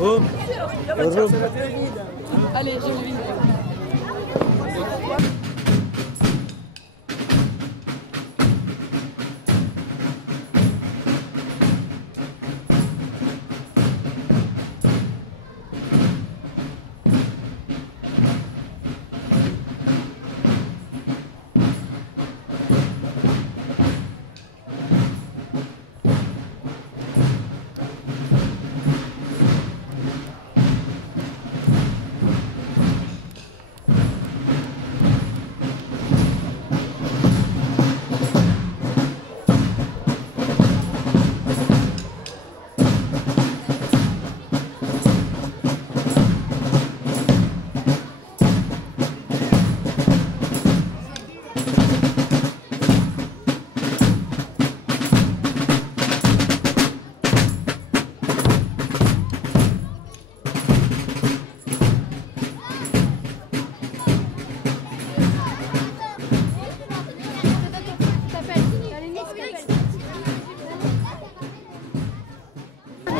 Oh. Allez, j'ai une.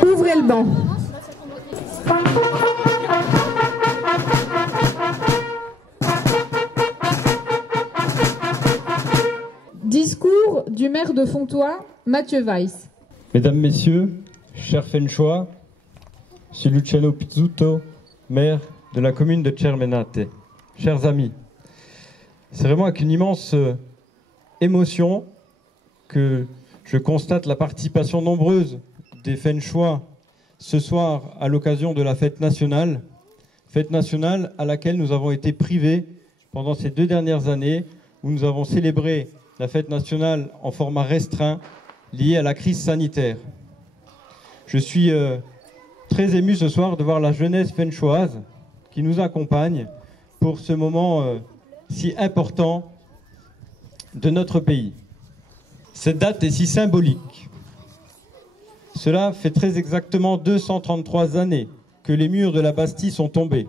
Ouvrez le banc. Discours du maire de Fontoy, Mathieu Weiss. Mesdames, Messieurs, chers Fenchois, je suis Luciano Pizzuto, maire de la commune de Cermenate. Chers amis, c'est vraiment avec une immense émotion que je constate la participation nombreuse des Fenchois ce soir à l'occasion de la fête nationale à laquelle nous avons été privés pendant ces 2 dernières années, où nous avons célébré la fête nationale en format restreint lié à la crise sanitaire. Je suis très ému ce soir de voir la jeunesse fenchoise qui nous accompagne pour ce moment si important de notre pays. Cette date est si symbolique. Cela fait très exactement 233 années que les murs de la Bastille sont tombés.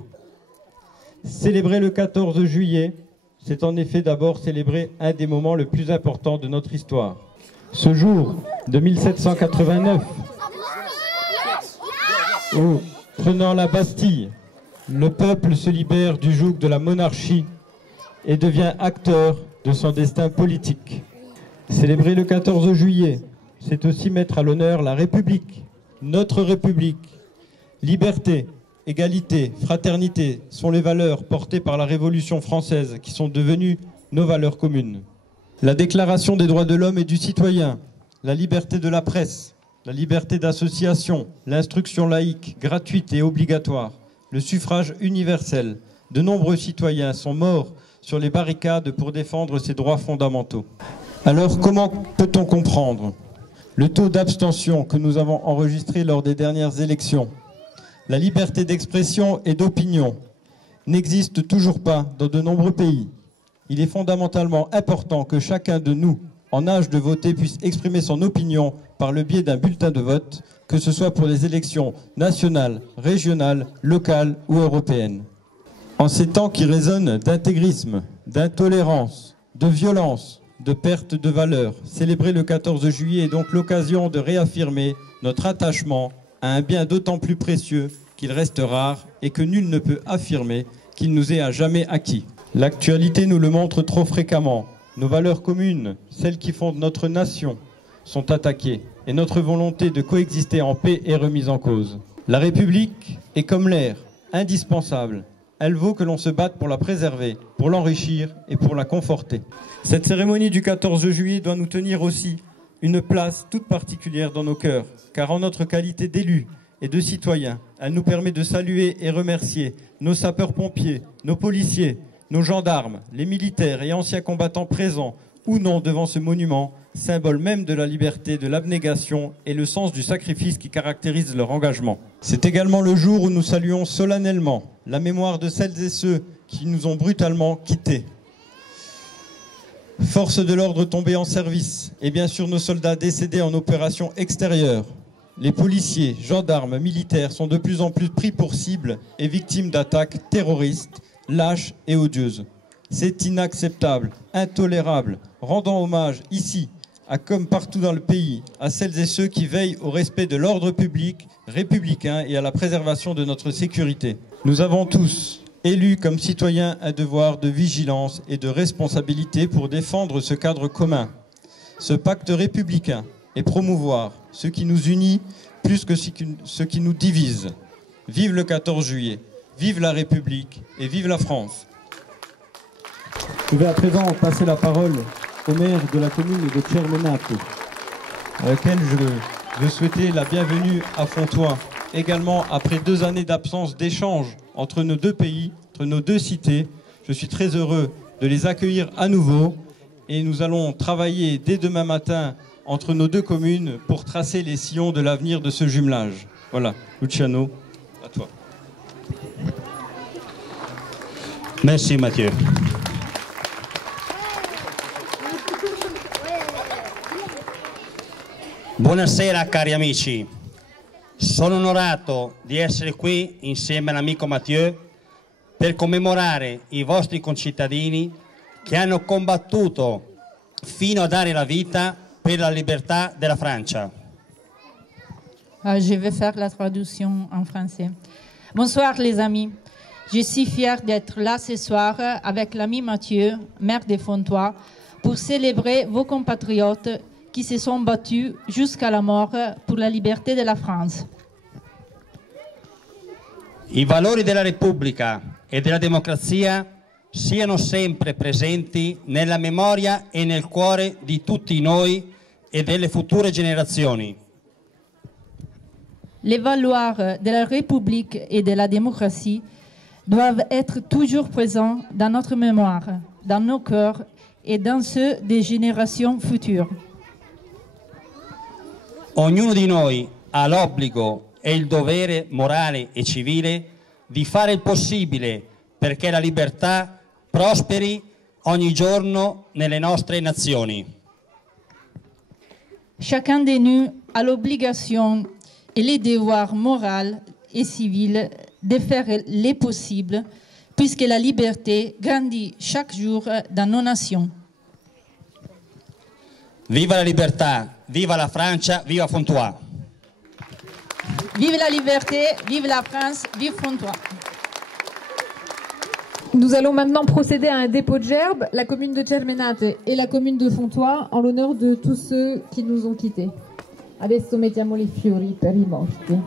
Célébrer le 14 juillet, c'est en effet d'abord célébrer un des moments les plus importants de notre histoire. Ce jour de 1789, où, prenant la Bastille, le peuple se libère du joug de la monarchie et devient acteur de son destin politique. Célébrer le 14 juillet, c'est aussi mettre à l'honneur la République, notre République. Liberté, égalité, fraternité sont les valeurs portées par la Révolution française qui sont devenues nos valeurs communes. La Déclaration des droits de l'homme et du citoyen, la liberté de la presse, la liberté d'association, l'instruction laïque, gratuite et obligatoire, le suffrage universel. De nombreux citoyens sont morts sur les barricades pour défendre ces droits fondamentaux. Alors comment peut-on comprendre le taux d'abstention que nous avons enregistré lors des dernières élections? La liberté d'expression et d'opinion n'existe toujours pas dans de nombreux pays. Il est fondamentalement important que chacun de nous, en âge de voter, puisse exprimer son opinion par le biais d'un bulletin de vote, que ce soit pour les élections nationales, régionales, locales ou européennes. En ces temps qui résonnent d'intégrisme, d'intolérance, de violence, de perte de valeur, célébrer le 14 juillet est donc l'occasion de réaffirmer notre attachement à un bien d'autant plus précieux qu'il reste rare et que nul ne peut affirmer qu'il nous est à jamais acquis. L'actualité nous le montre trop fréquemment. Nos valeurs communes, celles qui fondent notre nation, sont attaquées et notre volonté de coexister en paix est remise en cause. La République est comme l'air, indispensable. Elle vaut que l'on se batte pour la préserver, pour l'enrichir et pour la conforter. Cette cérémonie du 14 juillet doit nous tenir aussi une place toute particulière dans nos cœurs, car en notre qualité d'élus et de citoyens, elle nous permet de saluer et remercier nos sapeurs-pompiers, nos policiers, nos gendarmes, les militaires et anciens combattants présents ou non devant ce monument, symbole même de la liberté, de l'abnégation et le sens du sacrifice qui caractérise leur engagement. C'est également le jour où nous saluons solennellement la mémoire de celles et ceux qui nous ont brutalement quittés. Forces de l'ordre tombées en service et bien sûr nos soldats décédés en opération extérieure. Les policiers, gendarmes, militaires sont de plus en plus pris pour cible et victimes d'attaques terroristes, lâches et odieuses. C'est inacceptable, intolérable, rendant hommage ici comme partout dans le pays, à celles et ceux qui veillent au respect de l'ordre public républicain et à la préservation de notre sécurité. Nous avons tous, élus comme citoyens, un devoir de vigilance et de responsabilité pour défendre ce cadre commun, ce pacte républicain, et promouvoir ce qui nous unit plus que ce qui nous divise. Vive le 14 juillet, vive la République et vive la France. Je vais à présent passer la parole au maire de la commune de Cermenate, à laquelle je veux souhaiter la bienvenue à Fontoy. Également, après 2 années d'absence d'échange entre nos 2 pays, entre nos 2 cités, je suis très heureux de les accueillir à nouveau et nous allons travailler dès demain matin entre nos 2 communes pour tracer les sillons de l'avenir de ce jumelage. Voilà, Luciano, à toi. Merci Mathieu. Buonasera cari amici, sono onorato di essere qui insieme all'amico Mathieu per commemorare i vostri concittadini che hanno combattuto fino a dare la vita per la libertà della Francia. Je vais faire la traduction en français. Bonsoir les amis, je suis fière d'être là ce soir avec l'ami Mathieu, maire de Fontoy, pour célébrer vos compatriotes qui se sont battus jusqu'à la mort pour la liberté de la France. I valori della Repubblica e della democrazia siano sempre presenti nella memoria e nel cuore di tutti noi e delle future generazioni. Les valeurs de la République et de la démocratie doivent être toujours présents dans notre mémoire, dans nos cœurs et dans ceux des générations futures. Ognuno di noi ha l'obbligo e il dovere morale e civile di fare il possibile perché la libertà prosperi ogni giorno nelle nostre nazioni. Chacun de nous a l'obligation et le devoir moral et civil de faire le possible puisque la liberté grandit chaque jour dans nos nations. Viva la libertà, viva la Francia, viva Fontoy. Vive la liberté, vive la France, vive Fontoy. Nous allons maintenant procéder à un dépôt de gerbes, la commune de Cermenate et la commune de Fontoy, en l'honneur de tous ceux qui nous ont quittés. Adesso mettiamo i fiori per i morti.